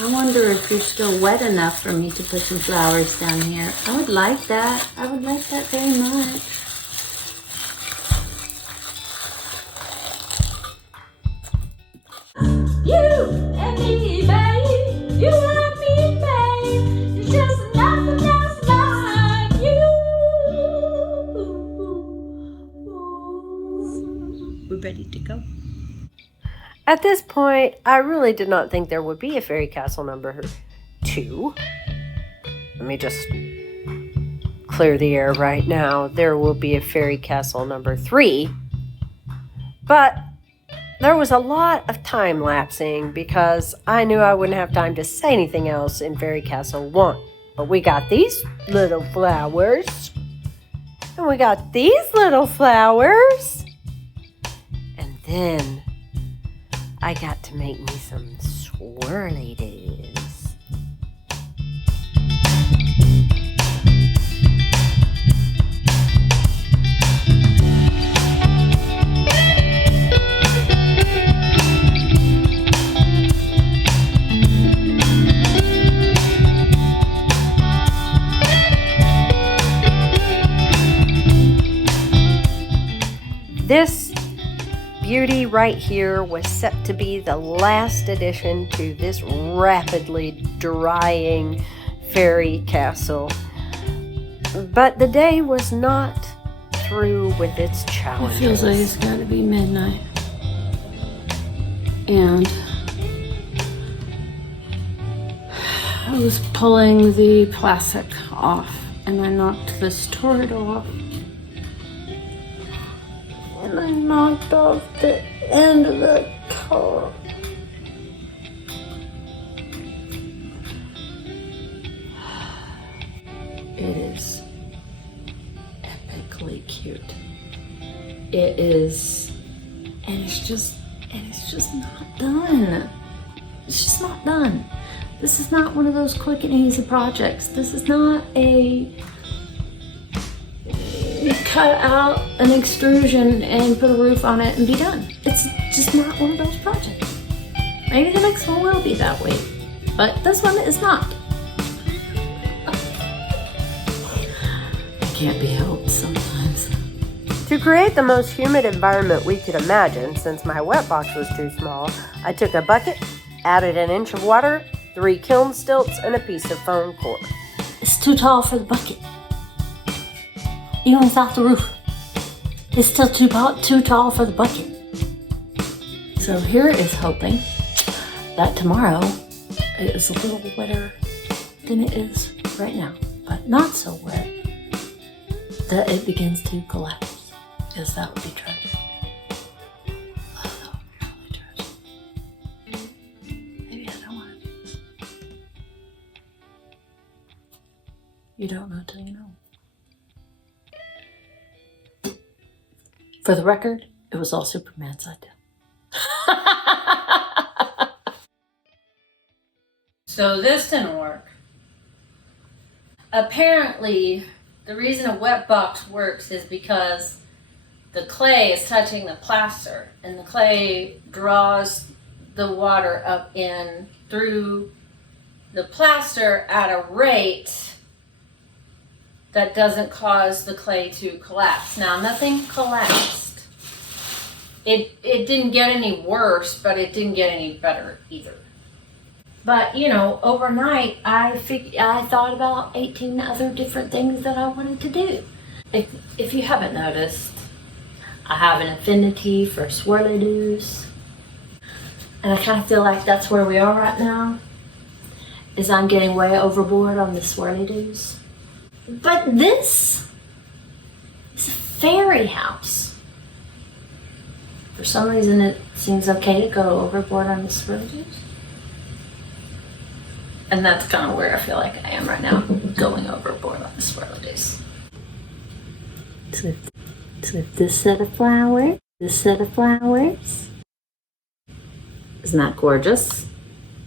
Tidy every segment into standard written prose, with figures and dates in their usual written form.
I wonder if you're still wet enough for me to put some flowers down here. I would like that. I would like that very much. You and me, babe. You and me, babe. It's just nothing else like you. We're ready to go. At this point, I really did not think there would be a fairy castle number 2. Let me just clear the air right now. There will be a fairy castle number 3. But there was a lot of time lapsing because I knew I wouldn't have time to say anything else in Fairy Castle 1. But we got these little flowers. And we got these little flowers. And then I got to make me some swirly-doos. This beauty right here was set to be the last addition to this rapidly drying fairy castle. But the day was not through with its challenges. It feels like it's got to be midnight. And I was pulling the plastic off and I knocked this torrid off. And I knocked off the end of the cup. It is epically cute. It is, and it's just not done. It's just not done. This is not one of those quick and easy projects. This is not a cut out an extrusion and put a roof on it and be done. It's just not one of those projects. Maybe the next one will be that way, but this one is not. It can't be helped sometimes. To create the most humid environment we could imagine, since my wet box was too small, I took a bucket, added an inch of water, 3 kiln stilts, and a piece of foam core. It's too tall for the bucket. Even without the roof, it's still too tall for the bucket. So here is hoping that tomorrow it is a little wetter than it is right now, but not so wet that it begins to collapse, because that would be tragic. Oh, that would be really tragic. Maybe I don't want to do this. You don't know till you know. For the record, it was all Superman's idea. So this didn't work. Apparently, the reason a wet box works is because the clay is touching the plaster, and the clay draws the water up in through the plaster at a rate that doesn't cause the clay to collapse. Now, nothing collapsed. It didn't get any worse, but it didn't get any better either. But, you know, overnight, I thought about 18 other different things that I wanted to do. If you haven't noticed, I have an affinity for swirly-doos. And I kind of feel like that's where we are right now, is I'm getting way overboard on the swirly-doos. But this is a fairy house. For some reason, it seems okay to go overboard on the swirly-doos. And that's kind of where I feel like I am right now, going overboard on the swirly-doos. So this set of flowers, isn't that gorgeous?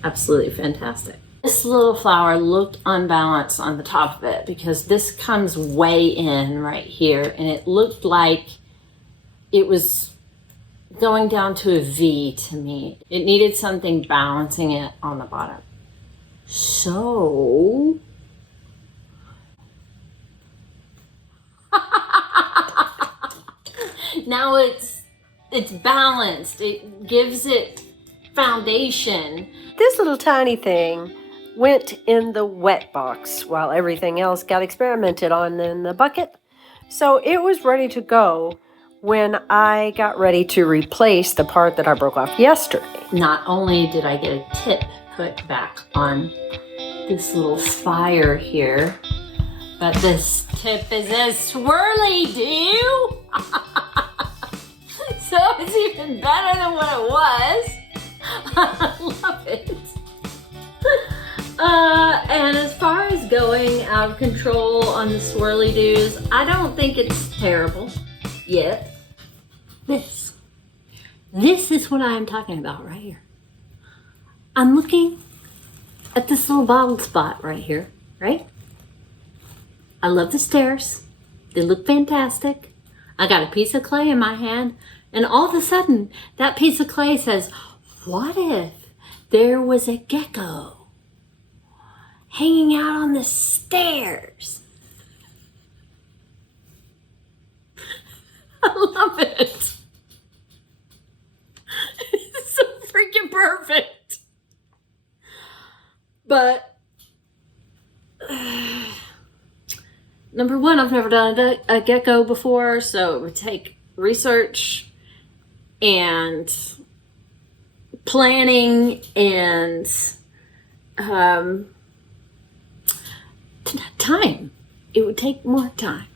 Absolutely fantastic. This little flower looked unbalanced on the top of it because this comes way in right here, and it looked like it was going down to a V to me. It needed something balancing it on the bottom. So now it's balanced. It gives it foundation. This little tiny thing went in the wet box while everything else got experimented on in the bucket. So it was ready to go when I got ready to replace the part that I broke off yesterday. Not only did I get a tip put back on this little spire here, but this tip is a swirly-doo. So it's even better than what it was. I love it. And as far as going out of control on the swirly-doos, I don't think it's terrible yet. This is what I'm talking about right here. I'm looking at this little bald spot right here, right? I love the stairs. They look fantastic. I got a piece of clay in my hand, and all of a sudden, that piece of clay says, what if there was a gecko hanging out on the stairs? I love it. It's so freaking perfect. But number one, I've never done a gecko before, so it would take research and planning and time. It would take more time.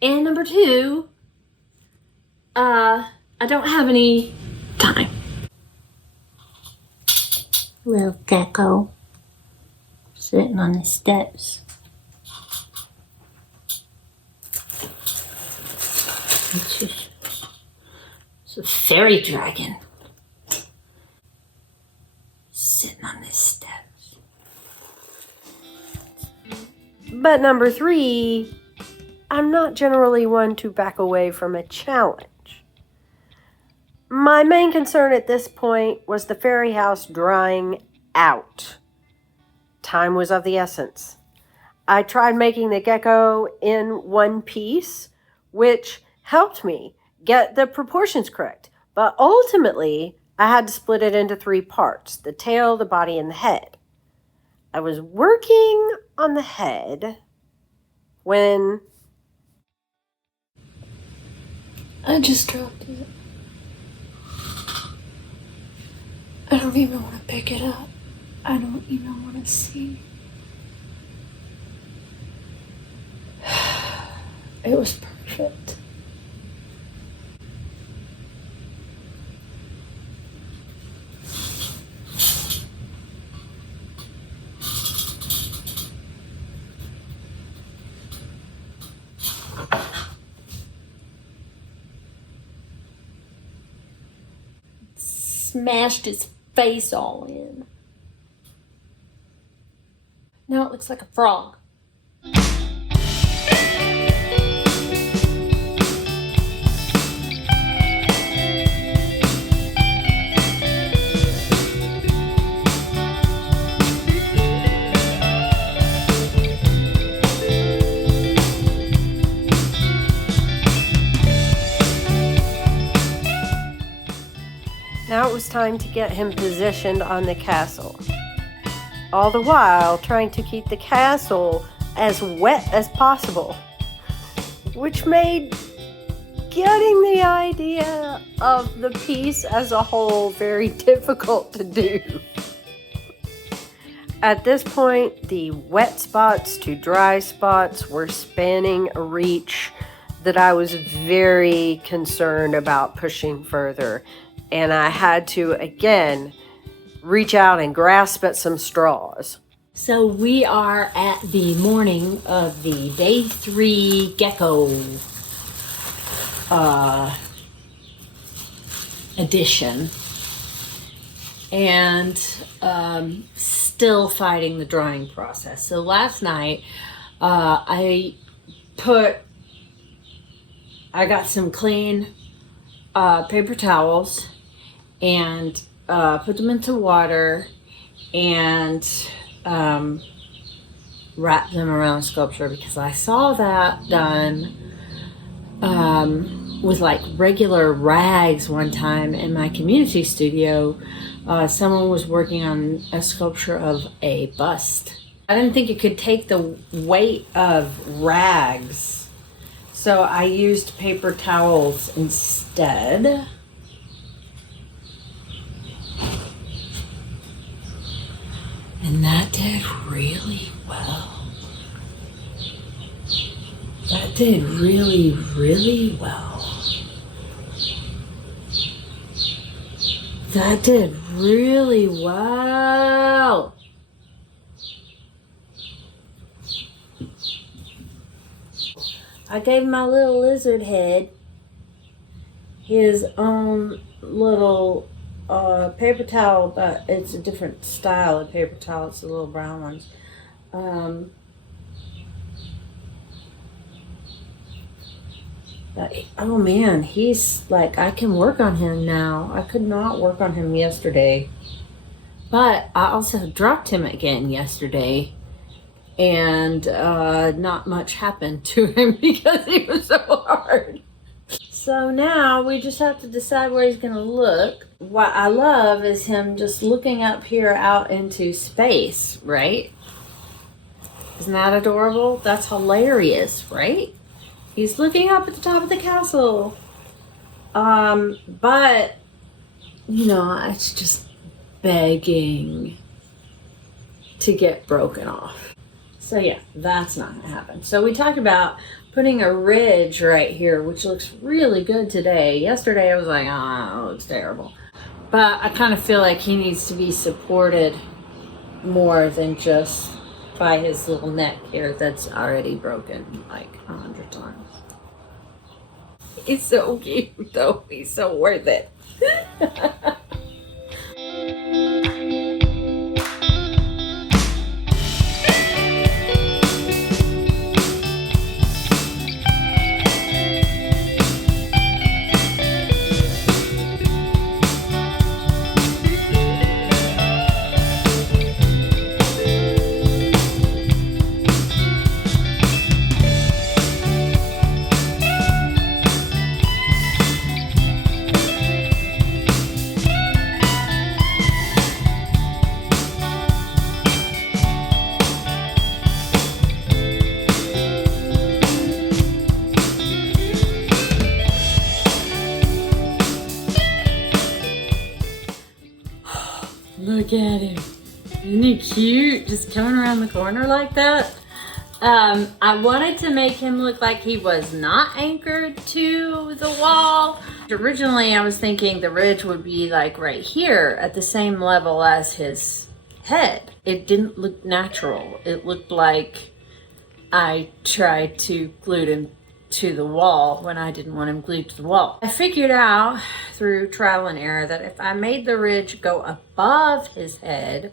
And number two, I don't have any time. Little gecko sitting on the steps. It's a fairy dragon sitting on the steps. But number three, I'm not generally one to back away from a challenge. My main concern at this point was the fairy house drying out. Time was of the essence. I tried making the gecko in one piece, which helped me get the proportions correct. But ultimately, I had to split it into 3 parts: the tail, the body, and the head. I was working on the head when I just dropped it. I don't even want to pick it up. I don't even want to see. It was perfect. Smashed his face all in. Now it looks like a frog. Now it was time to get him positioned on the castle. All the while trying to keep the castle as wet as possible, which made getting the idea of the piece as a whole very difficult to do. At this point, the wet spots to dry spots were spanning a reach that I was very concerned about pushing further. And I had to, again, reach out and grasp at some straws. So we are at the morning of the day 3 gecko edition. And still fighting the drying process. So last night, I got some clean paper towels and put them into water and wrap them around a sculpture, because I saw that done with like regular rags one time in my community studio. Someone was working on a sculpture of a bust. I didn't think it could take the weight of rags, so I used paper towels instead. And that did really well. That did really, really well. That did really well. I gave my little lizard head his own little paper towel, but it's a different style of paper towel. It's the little brown ones. But, oh man, he's like, I can work on him now. I could not work on him yesterday. But I also dropped him again yesterday, and not much happened to him because he was so hard. So now we just have to decide where he's gonna look. What I love is him just looking up here out into space, right? Isn't that adorable? That's hilarious, right? He's looking up at the top of the castle. But, you know, it's just begging to get broken off. So yeah, that's not gonna happen. So we talked about putting a ridge right here, which looks really good today. Yesterday I was like, oh, it looks terrible. But I kind of feel like he needs to be supported more than just by his little neck here that's already broken like 100 times. He's so cute though. He's so worth it. Look at him. Isn't he cute? Just coming around the corner like that. I wanted to make him look like he was not anchored to the wall. Originally, I was thinking the ridge would be like right here at the same level as his head. It didn't look natural. It looked like I tried to glue him to the wall when I didn't want him glued to the wall. I figured out through trial and error that if I made the ridge go above his head,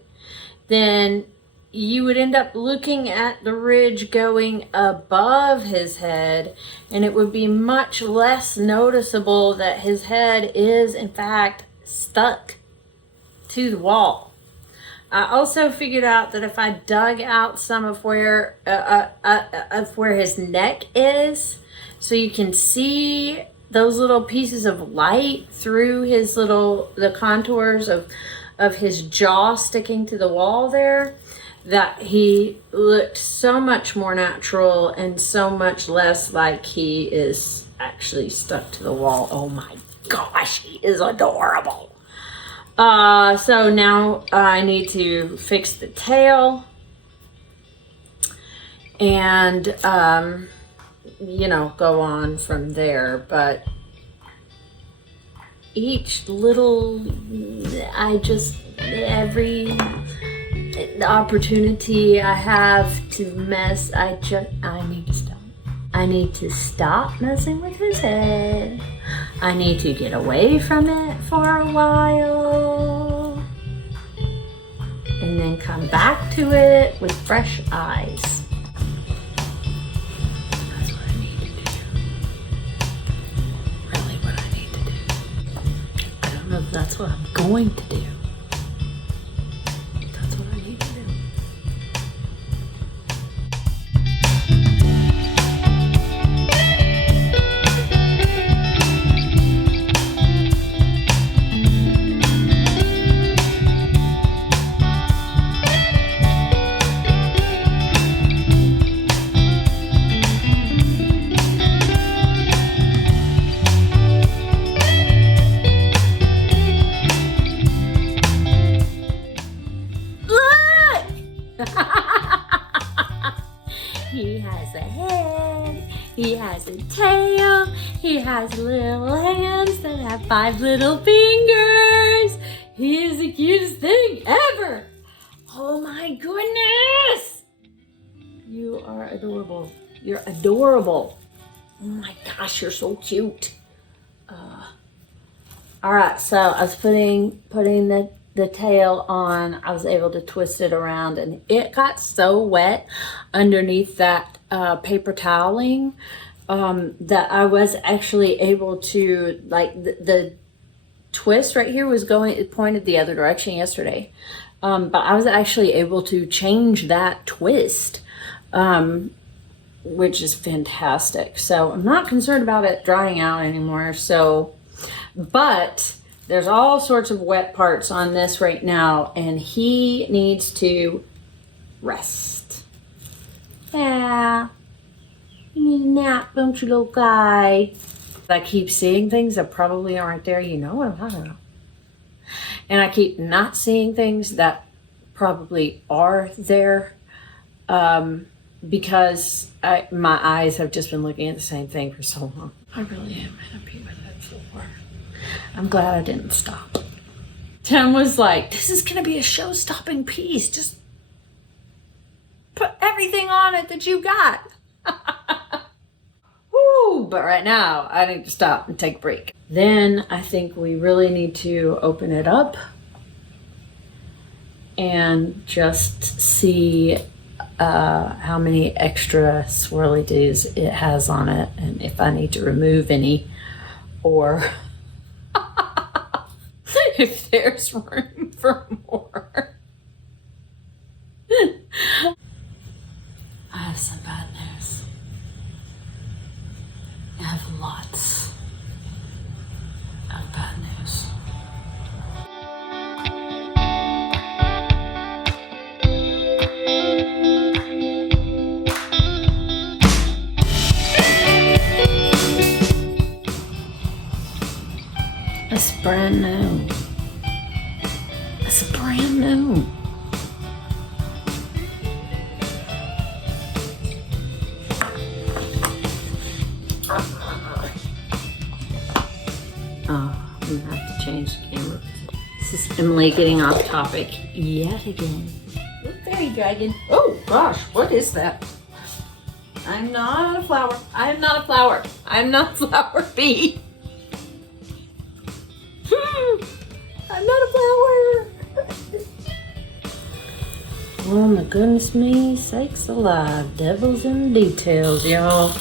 then you would end up looking at the ridge going above his head, and it would be much less noticeable that his head is in fact stuck to the wall. I also figured out that if I dug out some of where his neck is, so you can see those little pieces of light through his the contours of his jaw sticking to the wall there, that he looked so much more natural and so much less like he is actually stuck to the wall. Oh my gosh, he is adorable. So now I need to fix the tail and, you know, go on from there. But each little, every opportunity I have to mess, I need to stop. I need to stop messing with his head. I need to get away from it for a while and then come back to it with fresh eyes. That's what I need to do. Really what I need to do. I don't know if that's what I'm going to do. That's He has a head, he has a tail, he has little hands that have 5 little fingers. He is the cutest thing ever. Oh my goodness. You are adorable. You're adorable. Oh my gosh, you're so cute. All right, so I was putting the tail on. I was able to twist it around, and it got so wet underneath that paper toweling that I was actually able to, like, the twist right here was going, it pointed the other direction yesterday, but I was actually able to change that twist, which is fantastic. So I'm not concerned about it drying out anymore. So, but there's all sorts of wet parts on this right now, and he needs to rest. Yeah, you need a nap, don't you, little guy? I keep seeing things that probably aren't there. You know what I'm talking about. And I keep not seeing things that probably are there, because my eyes have just been looking at the same thing for so long. I really am happy with that floor. I'm glad I didn't stop. Tim was like, this is going to be a show-stopping piece. Just put everything on it that you got. Woo! But right now, I need to stop and take a break. Then I think we really need to open it up and just see how many extra swirly-doos it has on it, and if I need to remove any, or if there's room for more. I have some bad news. I have lots of bad news. It's brand new. It's brand new. Oh, I'm gonna have to change the camera. This is Emily getting off topic yet again. Look, fairy dragon. Oh gosh, what is that? I'm not a flower. I am not a flower. I'm not a flower bee. I'm not a flower. Oh my goodness me, sakes alive. Devil's in the details, y'all.